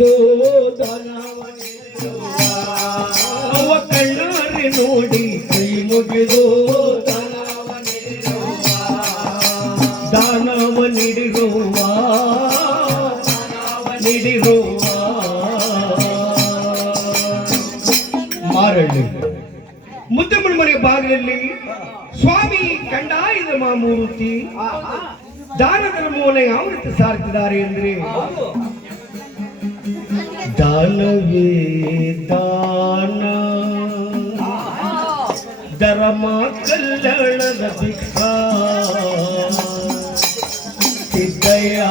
ಮುಗಿದು ದಾನವ ಅವ ಕಣ್ಣಾರೆ ನೋಡಿ ಕೈ ಮುಗಿದು ದಾನವ ನೀಡಿರುವ ಮಾರಳ್ಳಿ ಮುದ್ದಮ್ಮನ ಮನೆ ಬಾಗಿಲಲ್ಲಿ ಸ್ವಾಮಿ ಕಂಡಾಯದ ಮಾಮೂರ್ತಿ ದಾನ ಧರ್ಮವನ್ನು ಯಾವ ರೀತಿ ಸಾರ್ತಿದ್ದಾರೆ ಅಂದ್ರೆ ದಾನವೇ ದಾನ ಧರ್ಮ ಕಲ್ಯಾಣದ ಭಿಕ್ಷಾ ಸಿದ್ದಯ್ಯ